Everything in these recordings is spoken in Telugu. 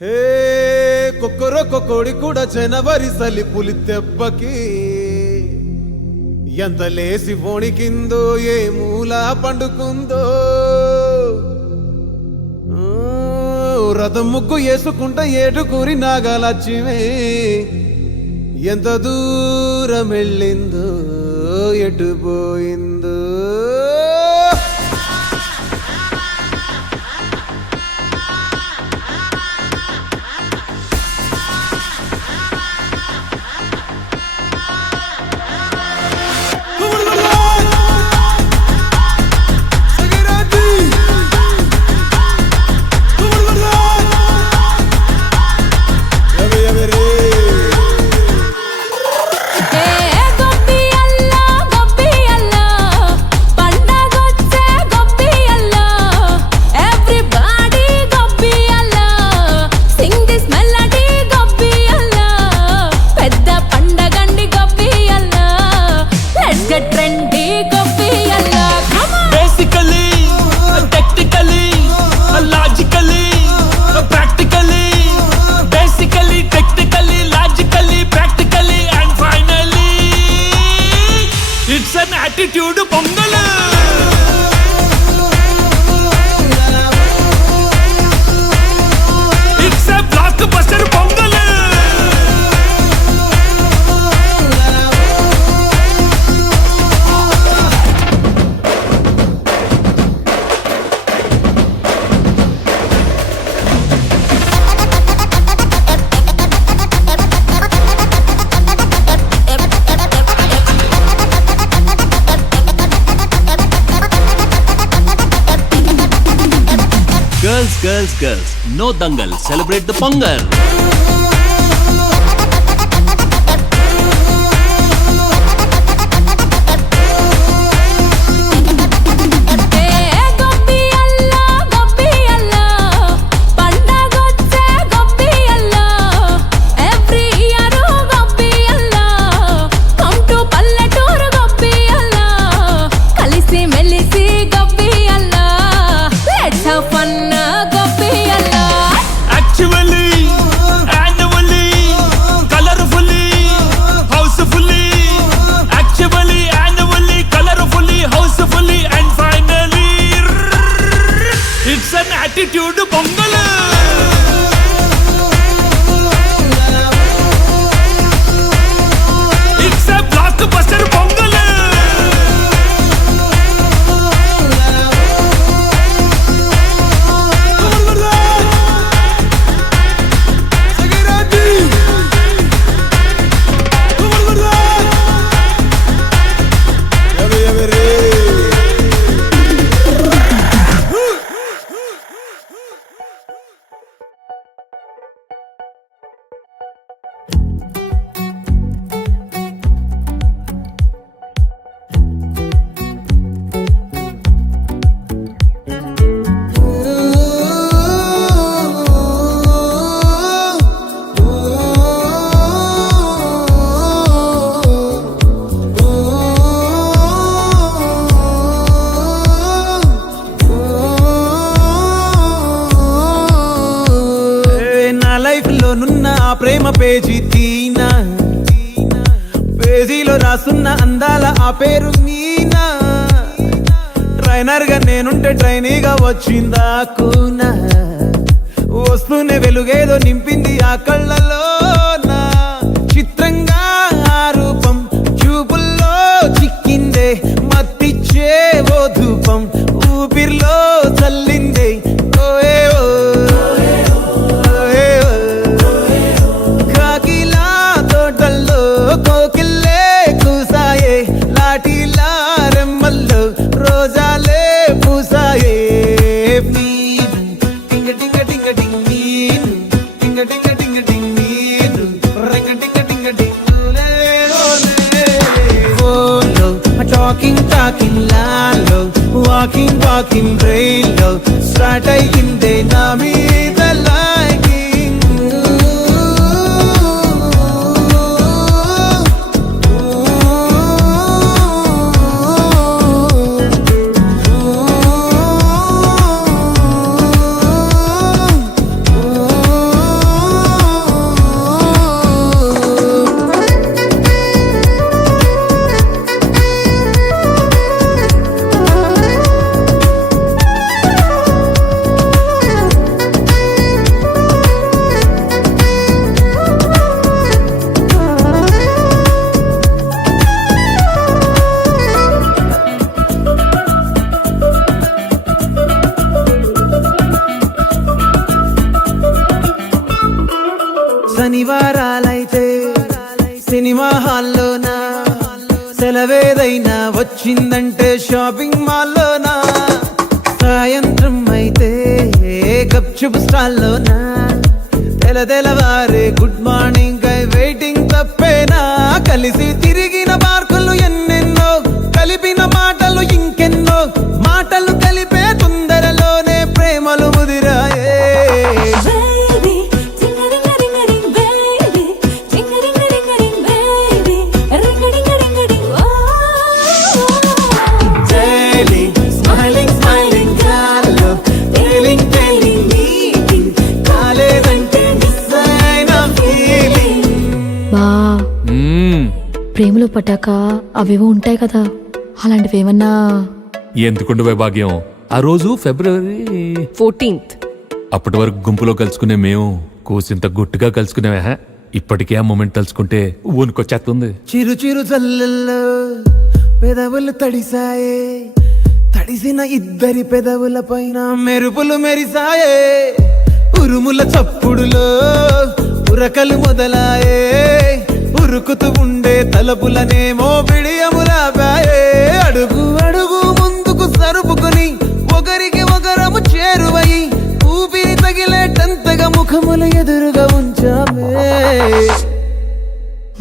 హే కొక్కరొక్క కోడి కూడా జనవరి సలి పులి దెబ్బకి ఎంత లేసి వణికిందో ఏ మూల పండుకుందో రథం ముగ్గు వేసుకుంట ఏడుగురి నాగలక్ష్మి ఎంత దూరం వెళ్ళిందో ఎటు పోయిందో attitude pongal it's a block buster pongal Girls, no dangal, celebrate the Pongal. Attitude pongal it's a block buster pongal నున్న ప్రేమ పేజీ తీనా పేజీలో రాసున్న అందాల ఆ పేరు మీనా ట్రైనర్ గా నేనుంటే ట్రైనీగా వచ్చిందా కూనా వస్తూనే వెలుగేదో నింపింది ఆ కళ్ళలో నా చిత్రంగా ఆ రూపం చూపుల్లో చిక్కిందే మత్తిచ్చే ఓ ధూపం ఊపిరిలో చల్లిందే ఓయే ఓ కోకిల్లే కూసాయే లాఠీలా రెమ్మల్లో రోజాలే పూసాయే టింగ టింగ టింగ టింగ్ నీను టింగ టింగ టింగ టింగ్ నీను రింగ టింగ టింగ టింగ్ ఫోన్లో టాకింగ్ లాలో వాకింగ్ బ్రెయిన్లో స్టార్ట్ అయ్యిందే నా మీద లైకింగ్ శనివారాలైతే సినిమా హాల్లోనా, సెలవేదైనా వచ్చిందంటే షాపింగ్ మాల్లోనా, సాయంత్రం అయితే గప్చుప్ స్టాల్లోనా, తెలవారే గుడ్ మార్నింగ్ కై వెయిటింగ్ తప్పేనా, కలిసి తిరిగిన పార్కులు ఎన్నెన్నో, కలిపిన మాటలు ఇంకెన్నో, మాటలు కలిపే తొందరలోనే ప్రేమలు ముదిరాయే. ప్రేమలో పట్టాక అవేవో ఉంటాయి కదా, అలాంటివి ఏమన్నా? ఎందుకుండు వైభాగ్యం, ఆ రోజు ఫిబ్రవరి 14th. అప్పటి వరకు గుంపులో కలుసుకునే మేము కూసింత గుట్టుగా కలుసుకునేవా? ఇప్పటికే ఆ మూమెంట్ తలుచుకుంటే ఊనుకొచ్చేస్తుంది. చిరు చిరు చల్లల్లో పెదవులు తడిసాయే, తడిసిన ఇద్దరి పెదవుల పైన మెరుపులు మెరిసాయే, ఉరుముల చప్పుడులో ఉరకలు మొదలాయే, ఉరుకుతూ ఉండే తలపులనేమో బిడియములాపాయే, అడుగు అడుగు ముందుకు సరుపుకుని ఒకరికి ఒకరము చేరువై ఊపిరి తగిలేటంతగా ముఖములు ఎదురుగా ఉంచామే.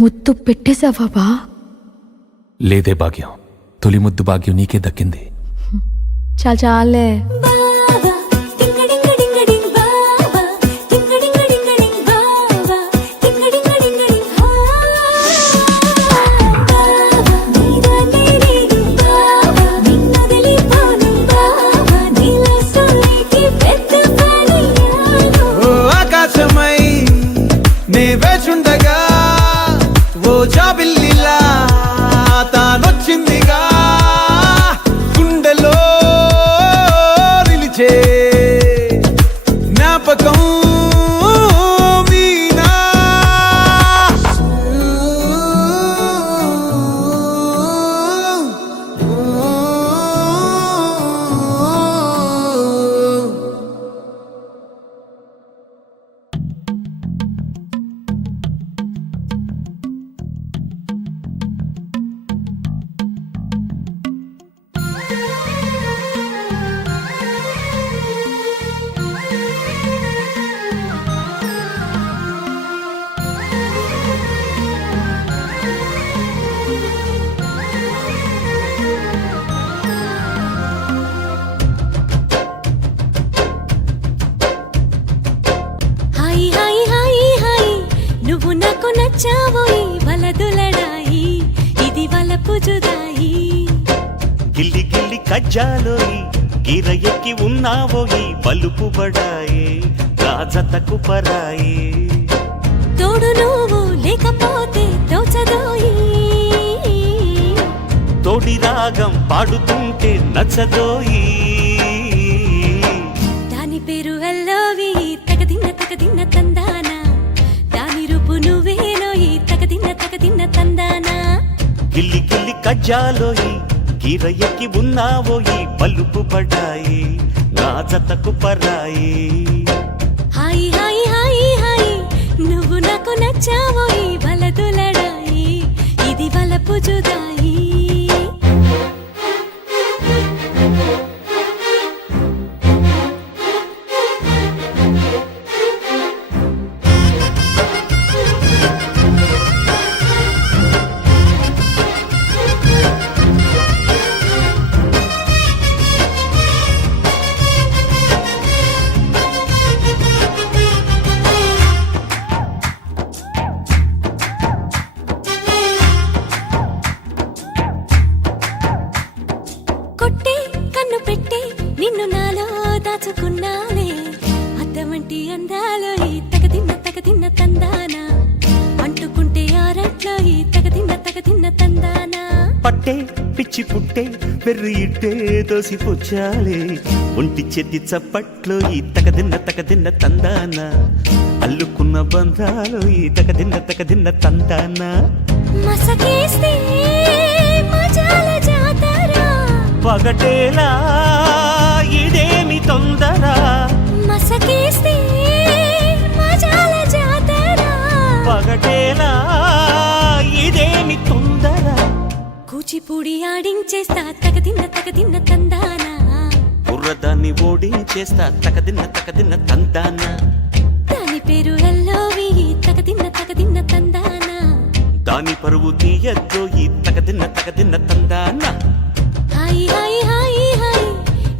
ముద్దు పెట్టేశావా బా? లేదే భాగ్యం, తొలి ముద్దు భాగ్యం నీకే దక్కింది. చాలే. ఆకాశమై నే వేచుండగా ఓ జాబిల్లిలా తానొచ్చిందిగా, గుండెలో నిలిచే జ్ఞాపకం మీనా. నువ్వు నాకు నచ్చావోయి వలదులడాయి, ఇది వలపు జుదాయి. గిల్లి గిల్లి కజ్జాలోయి గిర ఎక్కి ఉన్నావోయి, బలుపు బడాయి రాజతకు పరాయి. తోడు నువ్వు లేకపోతే తోచదోయి, తోడి రాగం పాడుతుంటే నచ్చదోయి. దాని పేరు అల్లోవి తగదిన్న తందానా, దాని రూపు నువ్వేనోయి తగదిన్న తందానా. గిల్లి గిల్లి కజ్జాలోయి గిర ఎక్కి ఉన్నావోయి, బలుపు బడాయి రాజతకు పరాయి. హాయి హాయి హాయి హాయి నువ్వు నాకు నచ్చావోయి వలదులడాయి, ఇది వలపు జుదాయి. కొట్టే కన్ను పెట్టే నిన్ను నాలో దాచుకున్నానే, అద్దమంటి అందాలో ఈ తగదిన్న తందానా, అంటుకుంటే ఆరట్లో ఈ తగదిన్న తందానా. పట్టే పిచ్చి పుట్టే వెర్రి ఇట్టే దోసిపుచ్చాలే, ఒంటి చేతి చప్పట్లో ఈ తగదిన్న తందాన, అల్లుకున్న బంధాలు ఈ తగదిన్న తందాన. మసకేస్తే మజాల జాతర, పగటేలా ఇదేమి తొందర, మసకేస్తే మజాల జాతర, ఓడించేస్తా తగదిన్న తందానా బుర్రదాన్ని ఓడించేస్తా తకదిన్న తందానా దాని పేరు ఎల్లోవి తగదిన్న తందానా దాని పరువు తీయద్దో ఈ తకదిన్న తందానా హాయ్ హాయ్ హాయ్ హాయ్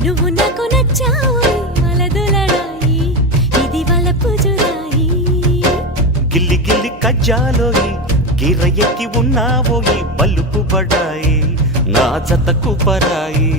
నువ్వు నాకు నచ్చావు మలదులడాయి ఇది వలపు జుదాయి గిల్లి గిల్లి కజ్జాలోయి గిర్ర ఎక్కి ఉన్నావోయి బల్లుపు బడాయి నా జతకు పరాయి